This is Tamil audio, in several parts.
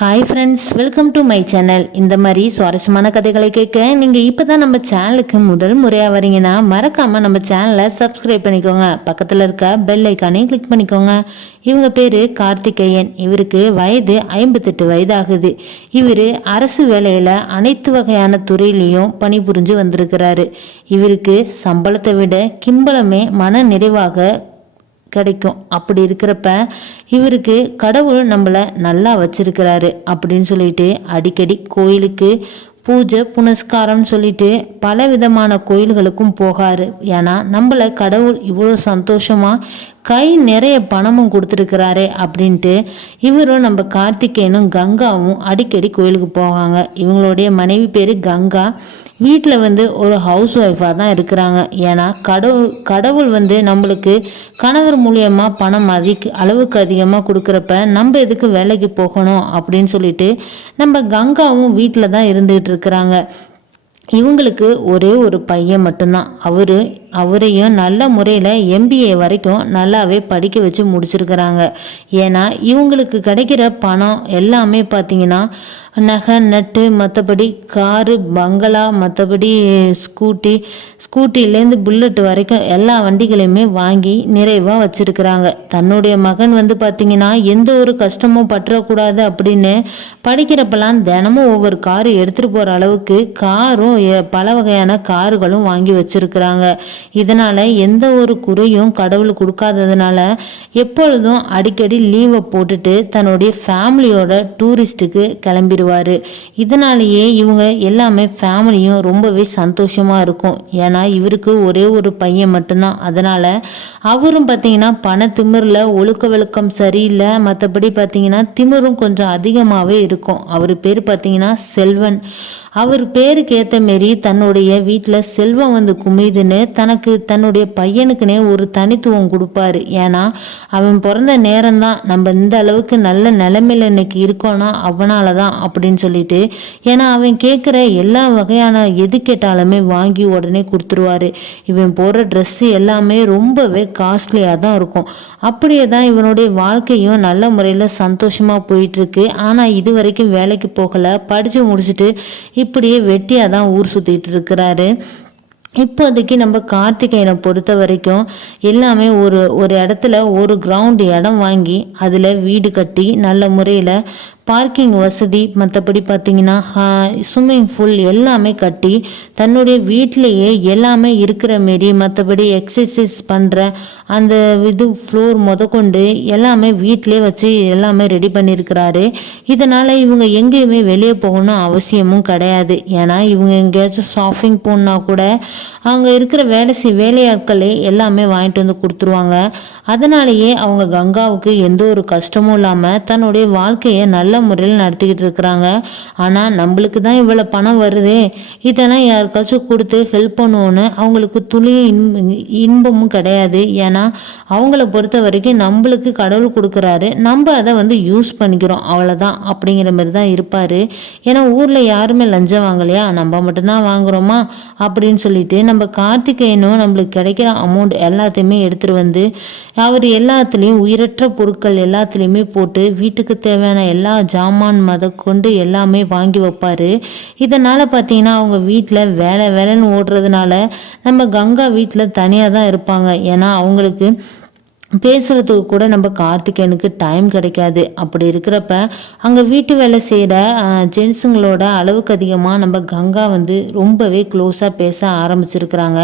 Hi friends welcome to my channel இந்த மாதிரி சுவாரஸ்யமான கதைகளை கேட்க நீங்கள் இப்போ தான் நம்ம சேனலுக்கு முதல் முறையாக வரீங்கன்னா மறக்காமல் நம்ம சேனலை சப்ஸ்கிரைப் பண்ணிக்கோங்க. பக்கத்தில் இருக்க பெல் ஐக்கானையும் கிளிக் பண்ணிக்கோங்க. இவங்க பேர் கார்த்திகேயன். இவருக்கு வயது ஐம்பத்தெட்டு வயது ஆகுது இவர் அரசு வேலையில் அனைத்து வகையான துறையிலையும் பணிபுரிஞ்சு வந்திருக்கிறாரு. இவருக்கு சம்பளத்தை விட கிம்பளமே மன நிறைவாக கிடைக்கும். அப்படி இருக்கிறப்ப இவருக்கு கடவுள் நம்மளை நல்லா வச்சிருக்கிறாரு அப்படின்னு சொல்லிட்டு அடிக்கடி கோயிலுக்கு பூஜை புனஸ்காரம்னு சொல்லிட்டு பல விதமான கோயில்களுக்கும் போகாரு. ஏன்னா நம்மளை கடவுள் இவ்வளோ சந்தோஷமா கை நிறைய பணமும் கொடுத்துருக்கிறாரே அப்படின்ட்டு இவரும் நம்ம கார்த்திகேயனும் கங்காவும் அடிக்கடி கோயிலுக்கு போவாங்க இவங்களுடைய மனைவி பேர் கங்கா. வீட்டில் வந்து ஒரு ஹவுஸ் ஒய்ஃபாக தான் இருக்கிறாங்க. ஏன்னா கடவுள் கடவுள் வந்து நம்மளுக்கு கணவர் மூலியமாக பணம் அதிக அளவுக்கு அதிகமாக கொடுக்குறப்ப நம்ம எதுக்கு வேலைக்கு போகணும் அப்படின்னு சொல்லிட்டு நம்ம கங்காவும் வீட்டில் தான் இருந்துகிட்டு இருக்கிறாங்க. இவங்களுக்கு ஒரே ஒரு பையன் மட்டும்தான். அவரு அவரையும் நல்ல முறையில் எம்பிஏ வரைக்கும் நல்லாவே படிக்க வச்சு முடிச்சிருக்கிறாங்க. ஏன்னா இவங்களுக்கு கிடைக்கிற பணம் எல்லாமே பார்த்தீங்கன்னா நகை நட்டு மற்றபடி காரு பங்களா மற்றபடி ஸ்கூட்டி ஸ்கூட்டிலேருந்து புல்லட் வரைக்கும் எல்லா வண்டிகளையுமே வாங்கி நிறைவாக வச்சுருக்கிறாங்க. தன்னுடைய மகன் வந்து பார்த்திங்கன்னா எந்த ஒரு கஷ்டமும் பற்றக்கூடாது அப்படின்னு படிக்கிறப்பெல்லாம் தினமும் ஒவ்வொரு காரு எடுத்துகிட்டு போகிற அளவுக்கு காரும் பல வகையான காருகளும் வாங்கி வச்சுருக்கிறாங்க. இதனால் எந்த ஒரு குறையும் கடவுள் கொடுக்காததுனால எப்பொழுதும் அடிக்கடி லீவை போட்டுட்டு தன்னுடைய ஃபேமிலியோட டூரிஸ்ட்டுக்கு கிளம்பிடுவாரு இதனாலேயே இவங்க எல்லாமே ஃபேமிலியும் ரொம்பவே சந்தோஷமாக இருக்கும். ஏன்னா இவருக்கு ஒரே ஒரு பையன் மட்டும்தான். அதனால் அவரும் பார்த்தீங்கன்னா பண திமிரில் ஒழுக்க விளக்கம் சரியில்லை. மற்றபடி பார்த்தீங்கன்னா திமிரும் கொஞ்சம் அதிகமாகவே இருக்கும். அவர் பேர் பார்த்தீங்கன்னா செல்வன். அவர் பேருக்கு ஏற்ற மாரி தன்னுடைய வீட்டில் செல்வம் வந்து குமிதுன்னு தனக்கு தன்னுடைய பையனுக்குனே ஒரு தனித்துவம் கொடுப்பாரு. ஏன்னா அவன் பிறந்த நேரம்தான். நம்ம இந்த அளவுக்கு நல்ல நிலைமையில இன்னைக்கு இருக்கோம்னா அவனால தான் அப்படின்னு சொல்லிட்டு ஏன்னா அவன் கேட்குற எல்லா வகையான எது கேட்டாலுமே வாங்கி உடனே கொடுத்துருவாரு. இவன் போடுற ட்ரெஸ்ஸு எல்லாமே ரொம்பவே காஸ்ட்லியாக தான் இருக்கும். அப்படியே தான் இவனுடைய வாழ்க்கையும் நல்ல முறையில் சந்தோஷமாக போயிட்டுருக்கு. ஆனால் இது வரைக்கும் வேலைக்கு போகலை. படித்து முடிச்சுட்டு இப்படியே வெட்டியாக தான் ஊர் சுற்றிட்டு இருக்கிறாரு. இப்போதைக்கு நம்ம கார்த்திகேயனை பொறுத்த வரைக்கும் எல்லாமே ஒரு ஒரு இடத்துல ஒரு கிரவுண்ட் இடம் வாங்கி அதில் வீடு கட்டி நல்ல முறையில் பார்க்கிங் வசதி மற்றபடி பார்த்தீங்கன்னா ஸ்விம்மிங் பூல் எல்லாமே கட்டி தன்னுடைய வீட்டிலேயே எல்லாமே இருக்கிற மாரி மற்றபடி எக்ஸசைஸ் பண்ணுற அந்த இது ஃப்ளோர் முதற்கொண்டு எல்லாமே வீட்டிலே வச்சு எல்லாமே ரெடி பண்ணியிருக்கிறாரு இதனால் இவங்க எங்கேயுமே வெளியே போகணும் அவசியமும் கிடையாது. ஏன்னா இவங்க எங்கேயாச்சும் ஷாப்பிங் போகணுன்னா கூட அங்கே இருக்கிற வேலை செய் வேலையாட்களே எல்லாமே வாங்கிட்டு வந்து கொடுத்துருவாங்க. அதனாலேயே அவங்க கங்காவுக்கு எந்த ஒரு கஷ்டமும் இல்லாமல் தன்னுடைய வாழ்க்கையை நல்ல முறையில் நடத்திக்கிட்டு இருக்கிறாங்க. ஆனால் நம்மளுக்கு தான் இவ்வளோ பணம் வருதே. இதெல்லாம் யாருக்காச்சும் கொடுத்து ஹெல்ப் பண்ணுவோன்னு அவங்களுக்கு துளி இன்ப இன்பமும் கிடையாது. ஏன்னா அவங்கள பொறுத்த வரைக்கும் நம்மளுக்கு கடவுள் கொடுக்குறாரு. நம்ம அதை வந்து யூஸ் பண்ணிக்கிறோம். அவ்வளோதான் அப்படிங்கிற மாதிரி தான் இருப்பார். ஏன்னா ஊரில் யாருமே லஞ்சம் வாங்கலையா? நம்ம மட்டும்தான் வாங்குறோமா? அப்படின்னு சொல்லிட்டு நம்ம கார்த்திகேயனும் நம்மளுக்கு கிடைக்கிற அமௌண்ட் எல்லாத்தையுமே எடுத்துகிட்டு வந்து அவர் எல்லாத்துலேயும் உயிரற்ற பொருட்கள் எல்லாத்துலேயுமே போட்டு வீட்டுக்கு தேவையான எல்லா ஜாமான் மத கொண்டு எல்லாமே வாங்கி வைப்பார். இதனால் பார்த்தீங்கன்னா அவங்க வீட்டில் வேலை வேலைன்னு ஓடுறதுனால நம்ம கங்கா வீட்டில் தனியாக தான் இருப்பாங்க. ஏன்னா அவங்களுக்கு பேசுறதுக்கு கூட நம்ம கார்த்திகேயனுக்கு டைம் கிடைக்காது. அப்படி இருக்கிறப்ப அங்கே வீட்டு வேலை செய்கிற ஜென்ஸுங்களோட அளவுக்கு அதிகமாக நம்ம கங்கா வந்து ரொம்பவே க்ளோஸாக பேச ஆரம்பிச்சிருக்கிறாங்க.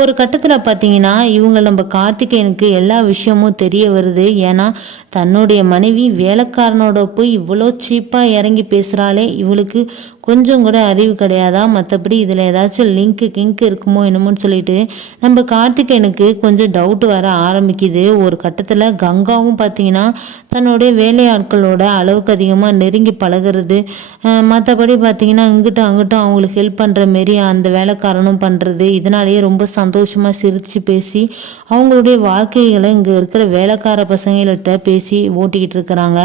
ஒரு கட்டத்தில் பார்த்தீங்கன்னா இவங்க நம்ம கார்த்திகேயனுக்கு எல்லா விஷயமும் தெரிய வருது. ஏன்னா தன்னுடைய மனைவி வேலைக்காரனோட போய் இவ்வளோ சீப்பாக இறங்கி பேசுகிறாளே இவளுக்கு கொஞ்சம் கூட அறிவு கிடையாதா? மற்றபடி இதில் ஏதாச்சும் லிங்க்கு கிங்க் இருக்குமோ என்னமோன்னு சொல்லிட்டு நம்ம கார்த்திகேயனுக்கு கொஞ்சம் டவுட் வர ஆரம்பிக்குது. ஒரு கட்டத்தில் கங்காவும் பார்த்தீங்கன்னா தன்னுடைய வேலையாட்களோட அளவுக்கு அதிகமாக நெருங்கி பழகுறது மற்றபடி பார்த்தீங்கன்னா இங்கிட்டும் அங்கிட்டும் அவங்களுக்கு ஹெல்ப் பண்ணுற மாரி அந்த வேலைக்காரனும் பண்ணுறது இதனாலேயே ரொம்ப சந்தோஷமாக சிரித்து பேசி அவங்களுடைய வாழ்க்கைகளை இங்கே இருக்கிற வேலைக்கார பசங்கள்கிட்ட பேசி ஓட்டிக்கிட்டு இருக்கிறாங்க.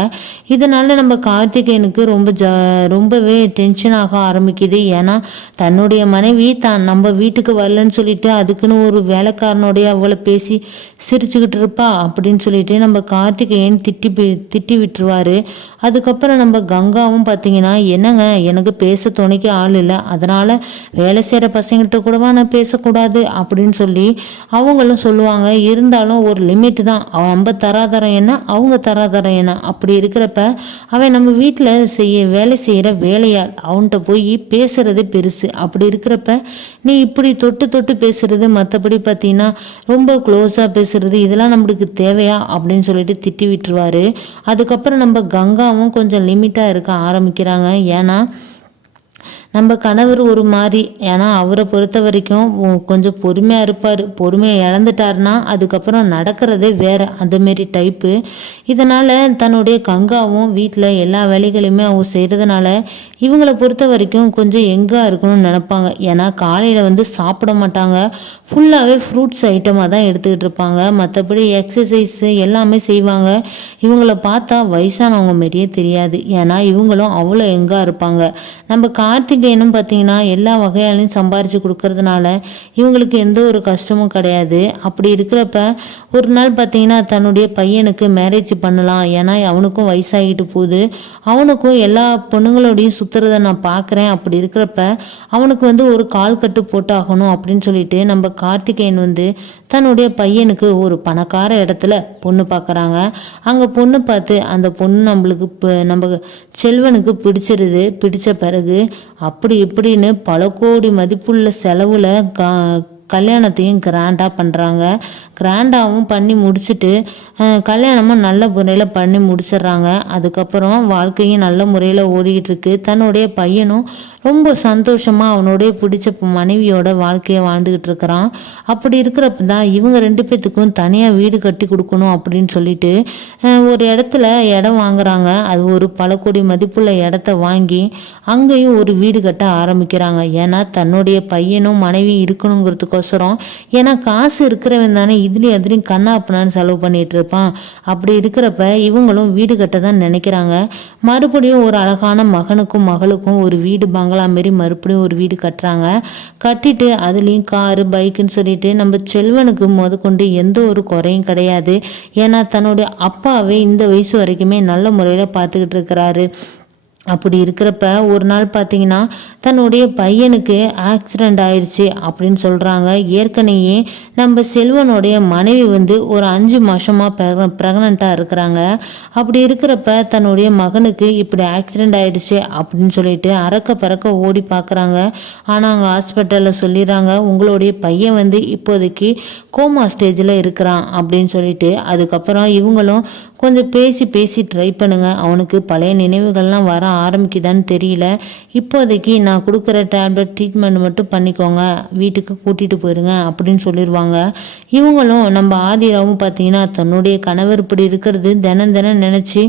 இதனால் நம்ம கார்த்திகேயனுக்கு ரொம்ப ஜ ரொம்பவே டென்ஷன் ஆக ஆரம்பிக்குது. ஏன்னா தன்னுடைய மனைவி தான் நம்ம வீட்டுக்கு வரலன்னு சொல்லிட்டு அதுக்குன்னு ஒரு வேலைக்காரனோடைய அவளை பேசி சிரிச்சுக்கிட்டு இருப்பா அப்படின்னு சொல்லிட்டு நம்ம கார்த்திகேயன் திட்டி பி- திட்டி விட்டுருவாரு. அதுக்கப்புறம் நம்ம கங்காவும் பார்த்தீங்கன்னா என்னங்க எனக்கு பேச துணைக்கு ஆள் இல்லை. அதனால வேலை செய்கிற பசங்கிட்ட கூடவா நான் பேசக்கூடாது அப்படின்னு சொல்லி அவங்களும் சொல்லுவாங்க. இருந்தாலும் ஒரு லிமிட் தான். அவன் நம்ம தராதரம் என்ன? அவங்க தராதரம் என்ன? அப்படி இருக்கிறப்ப அவன் நம்ம வீட்டில் செய்ய வேலை செய்கிற வேலையாள். அவன்கிட்ட போய் பேசுறது பெருசு. அப்படி இருக்கிறப்ப நீ இப்படி தொட்டு தொட்டு பேசுறது மற்றபடி பார்த்தீங்கன்னா ரொம்ப க்ளோஸாக பேசுறது இதெல்லாம் நம்மளுக்கு தேவையா? அப்படின்னு சொல்லிட்டு திட்டி விட்டுருவாரு. அதுக்கப்புறம் நம்ம கங்காவும் கொஞ்சம் லிமிட்டாக இருக்க ஆரம்பிக்கிறாங்க. ஏன்னா நம்ம கணவர் ஒரு மாதிரி. ஏன்னா அவரை பொறுத்த வரைக்கும் கொஞ்சம் பொறுமையாக இருப்பார். பொறுமையை இழந்துட்டாருன்னா அதுக்கப்புறம் நடக்கிறதே வேற. அந்த மாரி டைப்பு இதனால் தன்னுடைய கங்காவும் வீட்டில் எல்லா வேலைகளையுமே அவங்க செய்கிறதுனால இவங்களை பொறுத்த வரைக்கும் கொஞ்சம் எங்காக இருக்கணும்னு நினைப்பாங்க. ஏன்னா காலையில் வந்து சாப்பிட மாட்டாங்க. ஃபுல்லாகவே ஃப்ரூட்ஸ் ஐட்டமாக தான் எடுத்துக்கிட்டு இருப்பாங்க. மற்றபடி எக்ஸசைஸ் எல்லாமே செய்வாங்க. இவங்கள பார்த்தா வயசானவங்க மாரியே தெரியாது. ஏன்னா இவங்களும் அவ்வளோ எங்காக இருப்பாங்க. நம்ம கார்த்திகேயனும் பார்த்தீங்கன்னா எல்லா வகையாலையும் சம்பாரித்து கொடுக்கறதுனால இவங்களுக்கு எந்த ஒரு கஷ்டமும் கிடையாது. அப்படி இருக்கிறப்ப ஒரு நாள் பார்த்தீங்கன்னா தன்னுடைய பையனுக்கு மேரேஜ் பண்ணலாம். ஏன்னா அவனுக்கும் வயசாகிட்டு போகுது. அவனுக்கும் எல்லா பொண்ணுங்களோடையும் சுற்றுறத நான் பார்க்குறேன் அப்படி இருக்கிறப்ப அவனுக்கு வந்து ஒரு கால் கட்டு போட்டாகணும் அப்படின்னு சொல்லிட்டு நம்ம கார்த்திகேயன் வந்து தன்னுடைய பையனுக்கு ஒரு பணக்கார இடத்துல பொண்ணு பார்க்குறாங்க அங்கே பொண்ணு பார்த்து அந்த பொண்ணு நம்மளுக்கு நம்ம செல்வனுக்கு பிடிச்சிருது. பிடிச்ச பிறகு அப்படி இப்படின்னு பல கோடி மதிப்புள்ள செலவில் கா கல்யாணத்தையும் கிராண்டாக பண்ணுறாங்க கிராண்டாகவும் பண்ணி முடிச்சுட்டு கல்யாணமும் நல்ல முறையில் பண்ணி முடிச்சிடுறாங்க. அதுக்கப்புறம் வாழ்க்கையும் நல்ல முறையில் ஓடிக்கிட்டு இருக்கு தன்னுடைய பையனும் ரொம்ப சந்தோஷமாக அவனுடைய பிடிச்ச மனைவியோட வாழ்க்கையை வாழ்ந்துக்கிட்டு இருக்கிறான் அப்படி இருக்கிறப்ப தான் இவங்க ரெண்டு பேத்துக்கும் தனியாக வீடு கட்டி கொடுக்கணும் அப்படின்னு சொல்லிட்டு ஒரு இடத்துல இடம் வாங்குறாங்க. அது ஒரு பல கோடி மதிப்புள்ள இடத்த வாங்கி அங்கேயும் ஒரு வீடு கட்ட ஆரம்பிக்கிறாங்க. ஏன்னா தன்னுடைய பையனும் மனைவி இருக்கணுங்கிறதுக்கோசரம் ஏன்னா காசு இருக்கிறவன் தானே இதுலேயும் அதுலேயும் கண்ணா அப்பனான்னு செலவு பண்ணிட்டு இருப்பான். அப்படி இருக்கிறப்ப இவங்களும் வீடு கட்ட தான் நினைக்கிறாங்க. மறுபடியும் ஒரு அழகான மகனுக்கும் மகளுக்கும் ஒரு வீடு பங்களா மாரி மறுபடியும் ஒரு வீடு கட்டுறாங்க. கட்டிட்டு அதுலேயும் காரு பைக்குன்னு சொல்லிட்டு நம்ம செல்வனுக்கு முதற்கொண்டு எந்த ஒரு குறையும் கிடையாது. ஏன்னா தன்னுடைய அப்பாவே இந்த வயசு வரைக்குமே நல்ல முறையில் பார்த்துக்கிட்டு இருக்கிறாரு. அப்படி இருக்கிறப்ப ஒரு நாள் பார்த்தீங்கன்னா தன்னுடைய பையனுக்கு ஆக்சிடெண்ட் ஆயிடுச்சு அப்படின்னு சொல்கிறாங்க ஏற்கனவே நம்ம செல்வனுடைய மனைவி வந்து ஒரு அஞ்சு மாதமாக ப்ரெக்னெண்ட்டாக இருக்கிறாங்க. அப்படி இருக்கிறப்ப தன்னுடைய மகனுக்கு இப்படி ஆக்சிடெண்ட் ஆயிடுச்சு அப்படின்னு சொல்லிட்டு அறக்க பறக்க ஓடி பார்க்குறாங்க ஆனால் அங்கே ஹாஸ்பிட்டலில் சொல்லிடுறாங்க உங்களுடைய பையன் வந்து இப்போதைக்கு கோமா ஸ்டேஜில் இருக்கிறான் அப்படின்னு சொல்லிட்டு. அதுக்கப்புறம் இவங்களும் கொஞ்சம் பேசி பேசி ட்ரை பண்ணுங்கள் அவனுக்கு பழைய நினைவுகள்லாம் வர ஆரம்பிக்குதான்னு தெரியல. இப்போதைக்கு நான் கொடுக்குற டேப்லெட் ட்ரீட்மெண்ட் மட்டும் பண்ணிக்கோங்க. வீட்டுக்கு கூட்டிகிட்டு போயிருங்க அப்படின்னு சொல்லிடுவாங்க இவங்களும் நம்ம ஆதிராவும் பார்த்தீங்கன்னா தன்னுடைய கணவர் இப்படி இருக்கிறது தினம் தினம் நினச்சி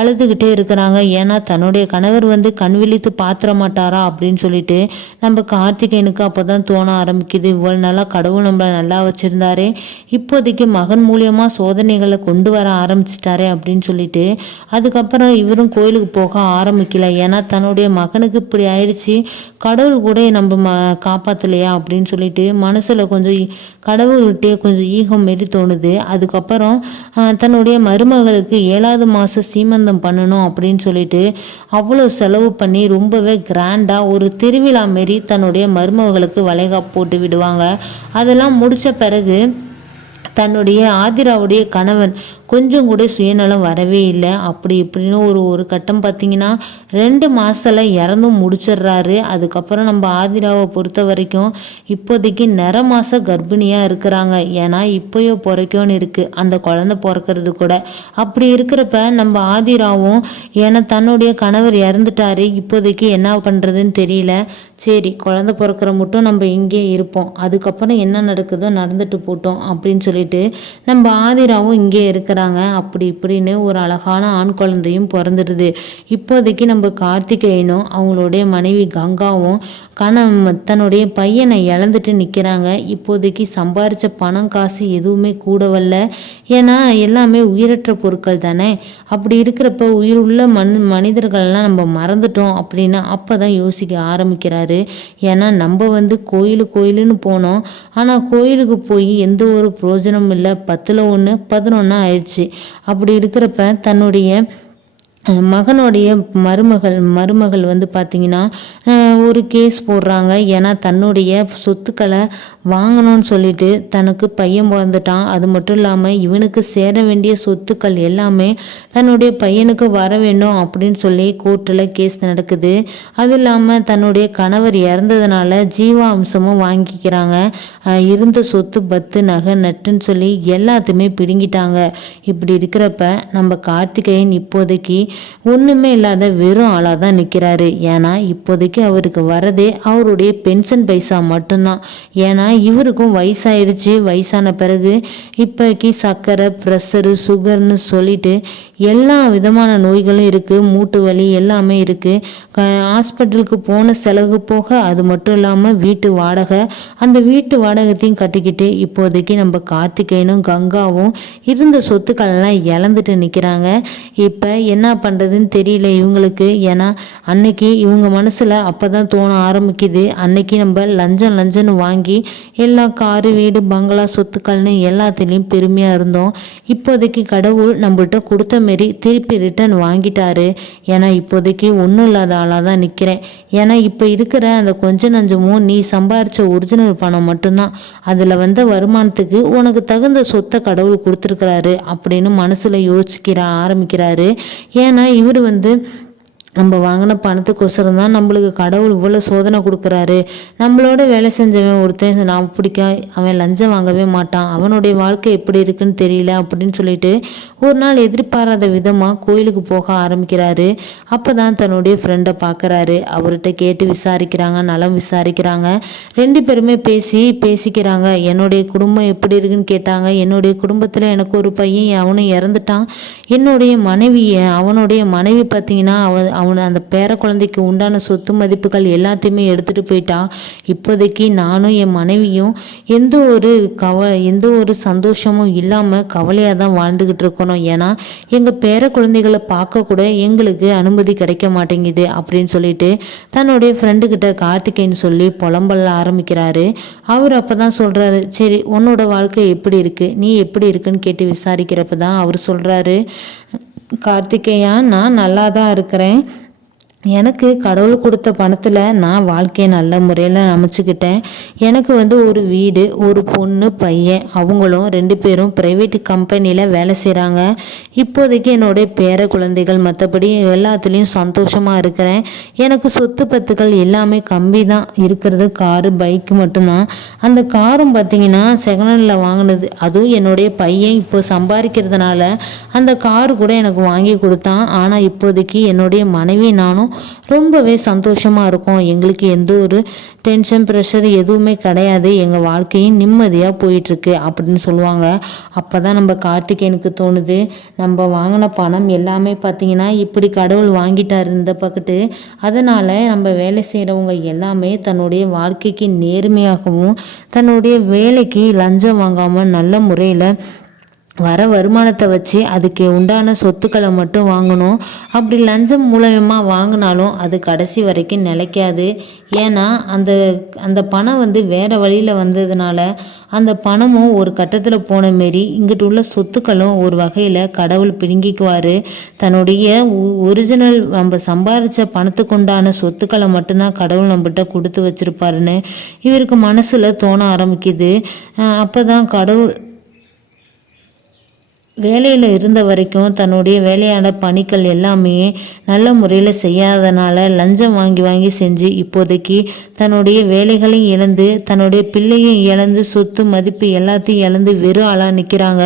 அழுதுகிட்டே இருக்கிறாங்க. ஏன்னா தன்னுடைய கணவர் வந்து கண் விழித்து பாத்திர மாட்டாரா அப்படின்னு சொல்லிட்டு நம்ம கார்த்திகேயனுக்கு அப்போ தான் தோண ஆரம்பிக்குது. இவ்வளோ நாளாக கடவுள் நம்மளை நல்லா வச்சுருந்தாரே. இப்போதைக்கு மகன் மூலியமாக சோதனைகளை கொண்டு வர ஆரம்பிச்சிட்டாரே அப்படின்னு சொல்லிட்டு அதுக்கப்புறம் இவரும் கோயிலுக்கு போக ஆரம்பிக்கல ஏன்னா தன்னுடைய மகனுக்கு இப்படி ஆயிடுச்சு. கடவுள் கூட நம்ம ம காப்பாற்றலையா அப்படின்னு சொல்லிட்டு மனசில் கொஞ்சம் கடவுள்கிட்டே கொஞ்சம் ஈகம் மாரி தோணுது. அதுக்கப்புறம் தன்னுடைய மருமகளுக்கு ஏழாவது மாதம் சீமந்தம் பண்ணணும் அப்படின்னு சொல்லிட்டு அவ்வளோ செலவு பண்ணி ரொம்பவே கிராண்டாக ஒரு திருவிழா மாரி தன்னுடைய மருமகளுக்கு வளைகாப்பு போட்டு விடுவாங்க. அதெல்லாம் முடித்த பிறகு தன்னுடைய ஆதிராவுடைய கணவன் கொஞ்சம் கூட சுயநலம் வரவே இல்லை. அப்படி இப்படின்னு ஒரு ஒரு கட்டம் பார்த்தீங்கன்னா ரெண்டு மாசத்துல இறந்தும் முடிச்சிடுறாரு. அதுக்கப்புறம் நம்ம ஆதிராவை பொறுத்த வரைக்கும் இப்போதைக்கு நிற மாச கர்ப்பிணியாக இருக்கிறாங்க. ஏன்னா இப்போயோ பிறக்கோன்னு இருக்கு. அந்த குழந்தை பிறக்கிறது கூட. அப்படி இருக்கிறப்ப நம்ம ஆதிராவும் ஏன்னா தன்னுடைய கணவர் இறந்துட்டாரு. இப்போதைக்கு என்ன பண்ணுறதுன்னு தெரியல. சரி குழந்தை பிறக்கிற மட்டும் நம்ம இங்கே இருப்போம். அதுக்கப்புறம் என்ன நடக்குதோ நடந்துட்டு போட்டோம் அப்படின்னு சொல்லிட்டு நம்ம ஆதிராவும் இங்கே இருக்கிற பார்க்குறாங்க அப்படி இப்படின்னு ஒரு அழகான ஆண் குழந்தையும் பிறந்துடுது. இப்போதைக்கு நம்ம கார்த்திகேயனும் அவங்களுடைய மனைவி கங்காவும் கணம் தன்னுடைய பையனை இழந்துட்டு நிற்கிறாங்க இப்போதைக்கு சம்பாரித்த பணம் காசு எதுவுமே கூட வரல. ஏன்னா எல்லாமே உயிரற்ற பொருட்கள் தானே? அப்படி இருக்கிறப்ப உயிர் உள்ள மண் மனிதர்கள்லாம் நம்ம மறந்துட்டோம் அப்படின்னு அப்போ தான் யோசிக்க ஆரம்பிக்கிறாரு. ஏன்னா நம்ம வந்து கோயில் கோயிலுன்னு போனோம். ஆனால் கோயிலுக்கு போய் எந்த ஒரு பிரயோஜனமும் இல்லை. பத்தில் ஒன்று பதினொன்று ஆயிடுச்சு. அப்படி இருக்கிறப்ப தன்னுடைய மகனுடைய மருமகள் மருமகள் வந்து பார்த்தீங்கன்னா ஒரு கேஸ் போடுறாங்க. ஏன்னா தன்னுடைய சொத்துக்களை வாங்கணும்னு சொல்லிட்டு தனக்கு பையன் பிறந்துட்டான் அது மட்டும் இல்லாமல் இவனுக்கு சேர வேண்டிய சொத்துக்கள் எல்லாமே தன்னுடைய பையனுக்கு வர வேண்டும் அப்படின்னு சொல்லி கோர்ட்டில் கேஸ் நடக்குது. அது இல்லாமல் தன்னுடைய கணவர் இறந்ததுனால ஜீவா அம்சமும் வாங்கிக்கிறாங்க இருந்த சொத்து பத்து நகை நட்டுன்னு சொல்லி எல்லாத்தையுமே பிடுங்கிட்டாங்க. இப்படி இருக்கிறப்ப நம்ம கார்த்திகேயன் இப்போதைக்கு ஒன்றுமே இல்லாத வெறும் ஆளாக தான் நிற்கிறாரு ஏன்னா இப்போதைக்கு அவருக்கு வரதே அவருடைய பென்ஷன் பைசா மட்டும்தான். ஏன்னா இவருக்கும் வயசாயிருச்சு வயசான பிறகு இப்போக்கி சர்க்கரை ப்ரெஷரு சுகர்னு சொல்லிட்டு எல்லா விதமான நோய்களும் இருக்குது மூட்டு வலி எல்லாமே இருக்குது ஹாஸ்பிட்டலுக்கு போன செலவு போக அது மட்டும் இல்லாமல் வீட்டு வாடகை அந்த வீட்டு வாடகத்தையும் கட்டிக்கிட்டு இப்போதைக்கு நம்ம கார்த்திகேயனும் கங்காவும் இருந்த சொத்துக்கள்லாம் இழந்துட்டு நிற்கிறாங்க இப்போ என்ன பண்ணுறதுன்னு தெரியல இவங்களுக்கு. ஏன்னா அன்னைக்கு இவங்க மனசில் அப்போ தான் தோண ஆரம்பிக்குது. அன்னைக்கு நம்ம லஞ்சம் லஞ்சம்னு வாங்கி எல்லா காரு வீடு பங்களா சொத்துக்கள்னு எல்லாத்துலேயும் பெருமையாக இருந்தோம். இப்போதைக்கு கடவுள் நம்மள்கிட்ட கொடுத்த மாரி திருப்பி ரிட்டர்ன் வாங்கிட்டாரு. ஏன்னா இப்போதைக்கு ஒன்றும் இல்லாத ஆளாக தான் நிற்கிறேன் ஏன்னா இப்போ இருக்கிற அந்த கொஞ்ச நஞ்சமும் நீ சம்பாரித்த ஒரிஜினல் பணம் மட்டும்தான். அதில் வந்த வருமானத்துக்கு உனக்கு தகுந்த சொத்தை கடவுள் கொடுத்துருக்குறாரு அப்படின்னு மனசில் யோசிக்கிற ஆரம்பிக்கிறாரு. ஏன்னா இவர் வந்து நம்ம வாங்கின பணத்துக்கோசரம் தான் நம்மளுக்கு கடவுள் இவ்வளோ சோதனை கொடுக்குறாரு. நம்மளோட வேலை செஞ்சவன் ஒருத்தன் நான் பிடிக்க அவன் லஞ்சம் வாங்கவே மாட்டான். அவனுடைய வாழ்க்கை எப்படி இருக்குன்னு தெரியல அப்படின்னு சொல்லிட்டு ஒரு நாள் எதிர்பாராத விதமாக கோயிலுக்கு போக ஆரம்பிக்கிறாரு. அப்போ தான் தன்னுடைய ஃப்ரெண்டை பார்க்குறாரு அவர்கிட்ட கேட்டு விசாரிக்கிறாங்க நலம் விசாரிக்கிறாங்க. ரெண்டு பேருமே பேசி பேசிக்கிறாங்க. என்னுடைய குடும்பம் எப்படி இருக்குன்னு கேட்டாங்க. என்னுடைய குடும்பத்தில் எனக்கு ஒரு பையன் அவனும் இறந்துட்டான். என்னுடைய மனைவி அவனுடைய மனைவி பார்த்தீங்கன்னா அவ அவனை அந்த பேர குழந்தைக்கு உண்டான சொத்து மதிப்புகள் எல்லாத்தையுமே எடுத்துகிட்டு போயிட்டான் இப்போதைக்கு நானும் என் மனைவியும் எந்த ஒரு கவ எந்த ஒரு சந்தோஷமும் இல்லாமல் கவலையாக தான் வாழ்ந்துக்கிட்டு இருக்கணும். ஏன்னா எங்கள் பேர குழந்தைகளை பார்க்க கூட எங்களுக்கு அனுமதி கிடைக்க மாட்டேங்குது அப்படின்னு சொல்லிட்டு தன்னுடைய ஃப்ரெண்டுக்கிட்ட கார்த்திகேயன் சொல்லி புலம்பல்ல ஆரம்பிக்கிறாரு. அவர் அப்போ தான் சொல்கிறாரு சரி உன்னோட வாழ்க்கை எப்படி இருக்குது நீ எப்படி இருக்குன்னு கேட்டு விசாரிக்கிறப்ப தான் அவர் சொல்கிறாரு கார்த்திகேயா நான் நல்லா தான் இருக்கிறேன். எனக்கு கடவுள் கொடுத்த பணத்தில் நான் வாழ்க்கையை நல்ல முறையில் அமைச்சுக்கிட்டேன். எனக்கு வந்து ஒரு வீடு ஒரு பொண்ணு பையன் அவங்களும் ரெண்டு பேரும் ப்ரைவேட் கம்பெனியில் வேலை செய்கிறாங்க இப்போதைக்கு என்னுடைய பேர குழந்தைகள் மற்றபடி எல்லாத்துலேயும் சந்தோஷமாக இருக்கிறேன். எனக்கு சொத்து பத்துக்கள் எல்லாமே கம்மி தான் இருக்கிறது காரு பைக்கு மட்டும்தான். அந்த காரும் பார்த்தீங்கன்னா செகண்ட் ஹேண்டில் வாங்கினது. அதுவும் என்னுடைய பையன் இப்போ சம்பாதிக்கிறதுனால அந்த காரு கூட எனக்கு வாங்கி கொடுத்தான். ஆனால் இப்போதைக்கு என்னுடைய மனைவி நானும் ரொம்பவே சந்தோஷமாக இருக்கும். எங்களுக்கு எந்த ஒரு டென்ஷன் ப்ரெஷர் எதுவுமே கிடையாது. எங்கள் வாழ்க்கையும் நிம்மதியாக போயிட்டுருக்கு அப்படின்னு சொல்லுவாங்க. அப்போ தான் நம்ம கார்த்திகேயனுக்கு தோணுது. நம்ம வாங்கின பணம் எல்லாமே பார்த்தீங்கன்னா இப்படி கடவுள் வாங்கிட்டார் இந்த பக்கத்து. அதனால் நம்ம வேலை செய்கிறவங்க எல்லாமே தன்னுடைய வாழ்க்கைக்கு நேர்மையாகவும் தன்னுடைய வேலைக்கு லஞ்சம் வாங்காமல் நல்ல முறையில் வர வருமானத்தை வச்சு அதுக்கு உண்டான சொத்துக்களை மட்டும் வாங்கணும். அப்படி லஞ்சம் மூலயமாக வாங்கினாலும் அது கடைசி வரைக்கும் நிலைக்காது. ஏன்னா அந்த அந்த பணம் வந்து வேறு வழியில் வந்ததுனால அந்த பணமும் ஒரு கட்டத்தில் போன மாரி இங்கிட்டு உள்ள சொத்துக்களும் ஒரு வகையில் கடவுள் பிடுங்கிக்குவார். தன்னுடைய ஒரிஜினல் நம்ம சம்பாரித்த பணத்துக்கு உண்டான சொத்துக்களை மட்டும்தான் கடவுள் நம்மகிட்ட கொடுத்து வச்சிருப்பாருன்னு இவருக்கு மனசில் தோண ஆரம்பிக்குது. அப்போ தான் கடவுள் வேலையில் இருந்த வரைக்கும் தன்னுடைய வேலையான பணிகள் எல்லாமே நல்ல முறையில் செய்யாதனால லஞ்சம் வாங்கி வாங்கி செஞ்சு இப்போதைக்கு தன்னுடைய வேலைகளையும் இழந்து தன்னுடைய பிள்ளையும் இழந்து சொத்து மதிப்பு எல்லாத்தையும் இழந்து வெறும் ஆளாக நிற்கிறாங்க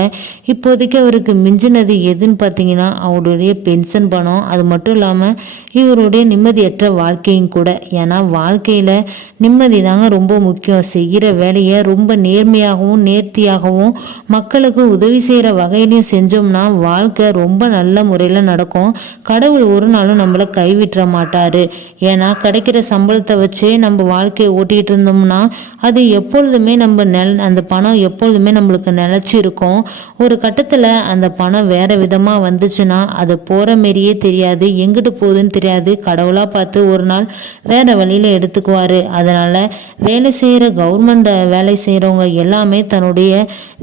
இப்போதைக்கு அவருக்கு மிஞ்சினது எதுன்னு பார்த்தீங்கன்னா அவருடைய பென்ஷன் பணம். அது மட்டும் இல்லாமல் இவருடைய நிம்மதியற்ற வாழ்க்கையும் கூட. ஏன்னா வாழ்க்கையில் நிம்மதி தாங்க ரொம்ப முக்கியம். செய்கிற வேலையை ரொம்ப நேர்மையாகவும் நேர்த்தியாகவும் மக்களுக்கு உதவி செய்கிற வகையிலையும் செஞ்சோம்னா வாழ்க்கை ரொம்ப நல்ல முறையில் நடக்கும். கடவுள் ஒரு நாளும் நம்மளை கைவிட்டுற மாட்டார். ஏன்னா கிடைக்கிற சம்பளத்தை வச்சே நம்ம வாழ்க்கையை ஓட்டிகிட்டு இருந்தோம்னா அது எப்பொழுதுமே நம்ம நெல் அந்த பணம் எப்பொழுதுமே நம்மளுக்கு நிலச்சி இருக்கும். ஒரு கட்டத்தில் அந்த பணம் வேறு விதமாக வந்துச்சுன்னா அது போகிற மாரியே தெரியாது எங்கிட்டு போகுதுன்னு தெரியாது. கடவுளாக பார்த்து ஒரு நாள் வேறு வழியில் எடுத்துக்குவார். அதனால் வேலை செய்கிற கவர்மெண்ட் வேலை செய்கிறவங்க எல்லாமே தன்னுடைய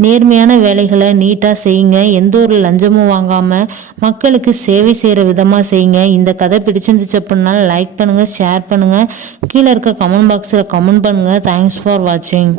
நேர்மையான வேலைகளை நீட்டாக செய்யுங்க. எந்த ஒரு லஞ்சமும் வாங்காமல் மக்களுக்கு சேவை செய்கிற விதமாக செய்யுங்க. இந்த கதை பிடிச்சிருந்துச்சு அப்படின்னா லைக் பண்ணுங்கள் ஷேர் பண்ணுங்கள் கீழே இருக்க கமெண்ட் பாக்ஸில் கமெண்ட் பண்ணுங்கள் தேங்க்ஸ் ஃபார் வாட்சிங்